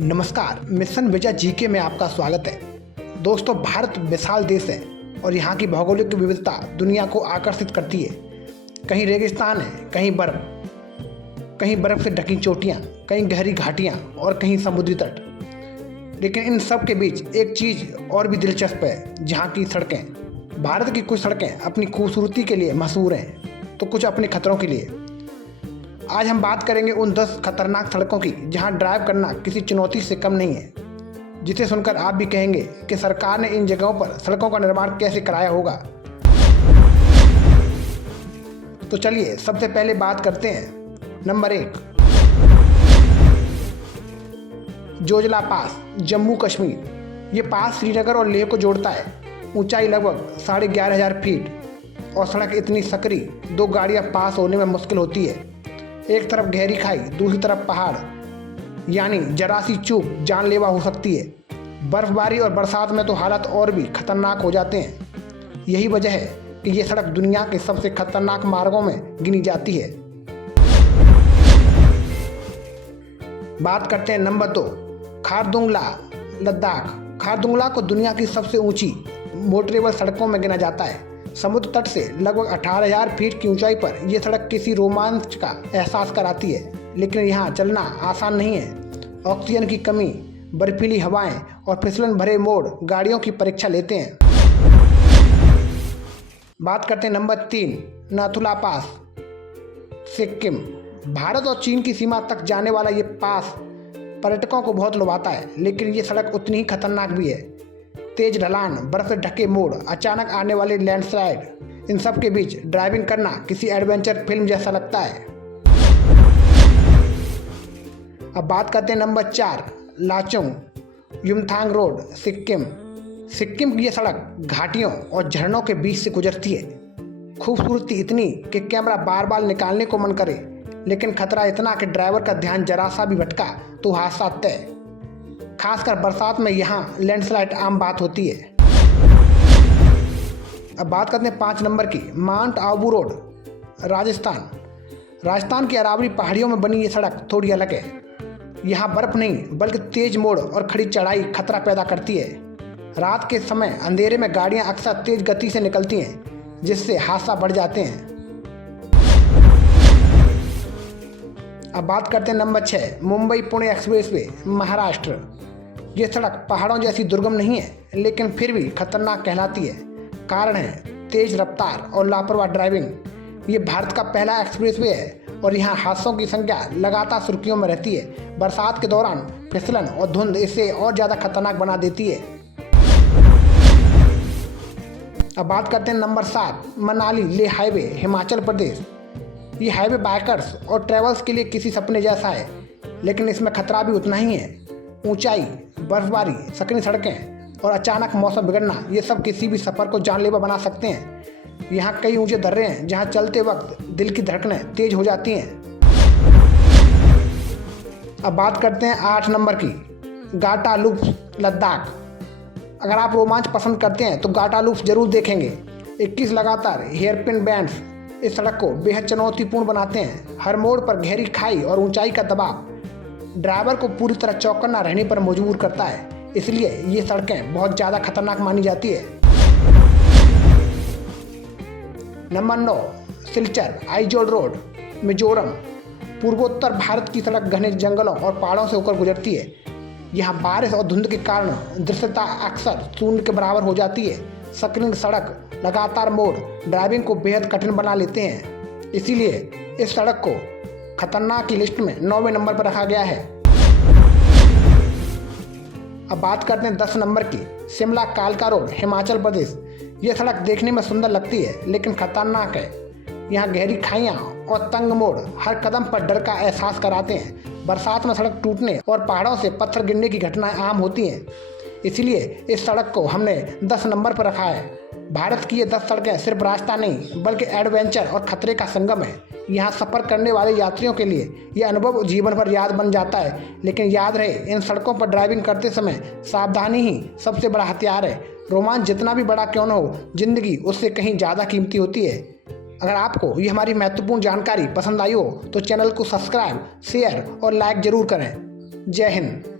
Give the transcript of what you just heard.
नमस्कार, मिशन विजय जीके में आपका स्वागत है। दोस्तों, भारत विशाल देश है और यहाँ की भौगोलिक विविधता दुनिया को आकर्षित करती है। कहीं रेगिस्तान है, कहीं बर्फ से ढकी चोटियाँ, कहीं गहरी घाटियाँ और कहीं समुद्री तट। लेकिन इन सब के बीच एक चीज़ और भी दिलचस्प है, जहाँ की सड़कें। भारत की कुछ सड़कें अपनी खूबसूरती के लिए मशहूर हैं, तो कुछ अपने खतरों के लिए। आज हम बात करेंगे उन 10 खतरनाक सड़कों की जहां ड्राइव करना किसी चुनौती से कम नहीं है, जिसे सुनकर आप भी कहेंगे कि सरकार ने इन जगहों पर सड़कों का निर्माण कैसे कराया होगा। तो चलिए सबसे पहले बात करते हैं। नंबर 1, जोजिला पास, जम्मू कश्मीर। ये पास श्रीनगर और लेह को जोड़ता है। ऊंचाई लगभग 11,500 फीट और सड़क इतनी सकरी, 2 गाड़ियां पास होने में मुश्किल होती है। एक तरफ गहरी खाई, दूसरी तरफ पहाड़, यानी जरा सी चूक जानलेवा हो सकती है। बर्फबारी और बरसात में तो हालत और भी खतरनाक हो जाते हैं। यही वजह है कि ये सड़क दुनिया के सबसे खतरनाक मार्गों में गिनी जाती है। बात करते हैं नंबर 2, खारदुंगला, लद्दाख। खारदुंगला को दुनिया की सबसे ऊंची मोटरेबल सड़कों में गिना जाता है। समुद्र तट से लगभग 18,000 फीट की ऊंचाई पर यह सड़क किसी रोमांच का एहसास कराती है, लेकिन यहाँ चलना आसान नहीं है। ऑक्सीजन की कमी, बर्फीली हवाएं और फिसलन भरे मोड़ गाड़ियों की परीक्षा लेते हैं। बात करते हैं नंबर 3, नाथुला पास, सिक्किम। भारत और चीन की सीमा तक जाने वाला ये पास पर्यटकों को बहुत लुभाता है, लेकिन ये सड़क उतनी ही खतरनाक भी है। तेज ढलान, बर्फ से ढके मोड़, अचानक आने वाले लैंडस्लाइड, इन सब के बीच ड्राइविंग करना किसी एडवेंचर फिल्म जैसा लगता है। अब बात करते हैं नंबर 4, लाचुंग, युमथांग रोड, सिक्किम। सिक्किम की यह सड़क घाटियों और झरनों के बीच से गुजरती है। खूबसूरती इतनी कि कैमरा बार बार निकालने को मन करे, लेकिन खतरा इतना कि ड्राइवर का ध्यान जरा सा भी भटका तो हादसा तय। खासकर बरसात में यहाँ लैंडस्लाइड आम बात होती है। अब बात करते हैं 5 नंबर की, माउंट आबू रोड, राजस्थान। राजस्थान की अरावली पहाड़ियों में बनी ये सड़क थोड़ी अलग है। यहाँ बर्फ नहीं बल्कि तेज मोड़ और खड़ी चढ़ाई खतरा पैदा करती है। रात के समय अंधेरे में गाड़ियाँ अक्सर तेज गति से निकलती हैं, जिससे हादसा बढ़ जाते हैं। अब बात करते हैं नंबर 6, मुंबई पुणे एक्सप्रेसवे, महाराष्ट्र। ये सड़क पहाड़ों जैसी दुर्गम नहीं है, लेकिन फिर भी खतरनाक कहलाती है। कारण है तेज रफ्तार और लापरवाह ड्राइविंग। ये भारत का पहला एक्सप्रेसवे है और यहाँ हादसों की संख्या लगातार सुर्खियों में रहती है। बरसात के दौरान फिसलन और धुंध इसे और ज़्यादा खतरनाक बना देती है। अब बात करते हैं नंबर 7, मनाली लेह हाईवे, हिमाचल प्रदेश। ये हाईवे बाइकर्स और ट्रैवल्स के लिए किसी सपने जैसा है, लेकिन इसमें खतरा भी उतना ही है। ऊंचाई, बर्फबारी, सकरी सड़कें और अचानक मौसम बिगड़ना, ये सब किसी भी सफ़र को जानलेवा बना सकते हैं। यहाँ कई ऊंचे दर्रे हैं जहाँ चलते वक्त दिल की धड़कनें तेज हो जाती हैं। अब बात करते हैं 8 नंबर की, गाटालूफ, लद्दाख। अगर आप रोमांच पसंद करते हैं तो गाटालूफ जरूर देखेंगे। 21 लगातार हेयरपिन बैंड्स इस सड़क को बेहद चुनौतीपूर्ण बनाते हैं। हर मोड़ पर गहरी खाई और ऊंचाई का दबाव ड्राइवर को पूरी तरह चौकन्ना रहने पर मजबूर करता है, इसलिए ये सड़कें बहुत ज़्यादा खतरनाक मानी जाती है। Number 9, Silchar Aizawl road, Mizoram. पूर्वोत्तर भारत की सड़क घने जंगलों और पहाड़ों से होकर गुजरती है। यहाँ बारिश और धुंध के कारण दृश्यता अक्सर शून्य के बराबर हो जाती है। सकरी सड़क, लगातार मोड़ ड्राइविंग को बेहद कठिन बना लेते हैं, इसीलिए इस सड़क को खतरनाक की लिस्ट में 9वें नंबर पर रखा गया है। अब बात करते हैं 10 नंबर की, शिमला कालका रोड, हिमाचल प्रदेश। यह सड़क देखने में सुंदर लगती है, लेकिन खतरनाक है। यहाँ गहरी खाइयाँ और तंग मोड़ हर कदम पर डर का एहसास कराते हैं। बरसात में सड़क टूटने और पहाड़ों से पत्थर गिरने की घटनाएं आम होती हैं, इसलिए इस सड़क को हमने 10 नंबर पर रखा है। भारत की ये 10 सड़कें सिर्फ रास्ता नहीं बल्कि एडवेंचर और खतरे का संगम है। यहाँ सफ़र करने वाले यात्रियों के लिए ये अनुभव जीवन भर याद बन जाता है। लेकिन याद रहे, इन सड़कों पर ड्राइविंग करते समय सावधानी ही सबसे बड़ा हथियार है। रोमांच जितना भी बड़ा क्यों न हो, जिंदगी उससे कहीं ज़्यादा कीमती होती है। अगर आपको ये हमारी महत्वपूर्ण जानकारी पसंद आई हो तो चैनल को सब्सक्राइब, शेयर और लाइक ज़रूर करें। जय हिंद।